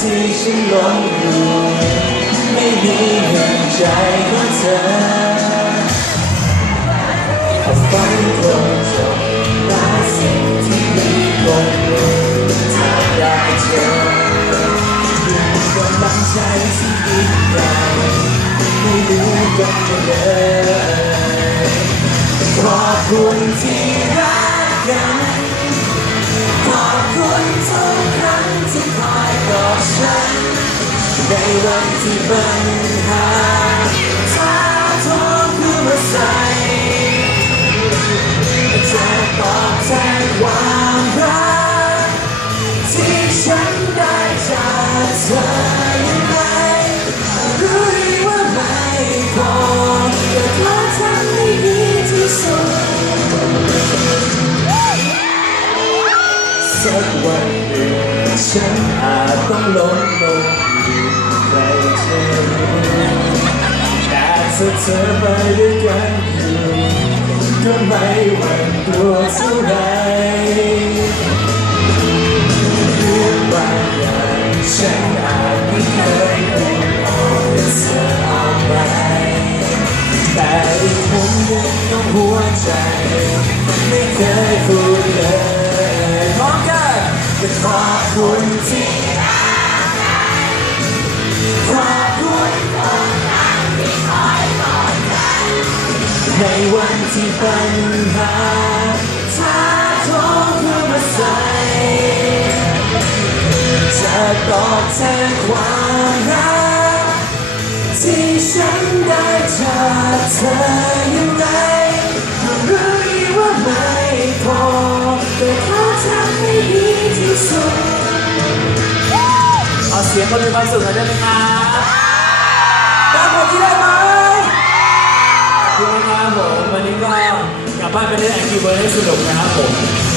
ที่ฉันหลงอยู่ไม่มีเงินใจของเธอฝันคงจบหลายสิ่งที่มีคงรู้ถ้าได้เจอมีกำลังใจที่ยิ่งใหญ่ไม่รู้กันเลยขอบคุณที่รักกันขอบคุณทุกครั้งที่คอยบอกฉันในวันที่ปัญหาท้าทายคือมาใส่จะตอบแทนความรักที่ฉันได้จากเธอยังไงรู้ดีว่าไม่พอแต่ขอทำให้ดีที่สุดสักวันหนึ่งฉันอาจต้องล้มลงอยู่ใครจะรู้แต่ถ้าเธอไปด้วยกันอยู่ก็ไม่หวั่นกลัวเท่าไรเรื่องบางอย่างฉันอาจไม่เคยพูดออกแต่เธอเอาไปแต่อีกมุมหนึ่งของหัวใจไม่เคยพูดเลยพร้อมกันจะขอบคุณที่รักกันขอบคุณทุกครั้งที่คอยกอดกันในวันที่ปัญหาท้าทายเข้ามาใส่จะตอบแทนความรักที่ฉันได้จากเธอยังไงก็รู้ดีว่าไม่พอแต่ขอทำให้ดีที่สุดเอาเสียงคนมีความสุขหน่อยได้ไหมครับตามผมที่ได้ไหมขอบคุณนะครับผมวันนี้ก็กลับบ้านไปเล่นแองกี้เบิร์ดให้สนุกนะครับผม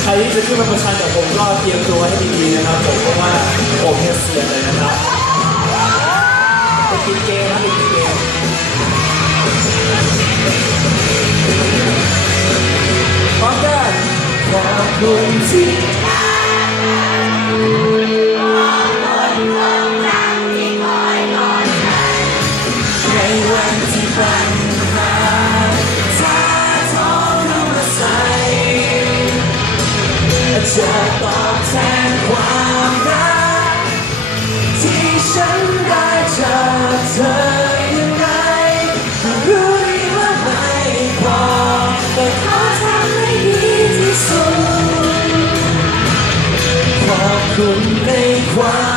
ใครที่จะขึ้นมาประชันกับผมก็เตรียมตัวให้ดีๆนะครับผมเพราะว่าผมเนี่ยเสียเลยนะครับไปกินเกมนะไปกินเกมพร้อมกันขอบคุณที่ในวันที่ปัญหาท้าทายเข้ามาใส่จะตอบแทนความรักที่ฉันได้จากเธอยังไงรู้ดีว่าไม่พอแต่ขอทำให้ดีที่สุดขอบคุณในความ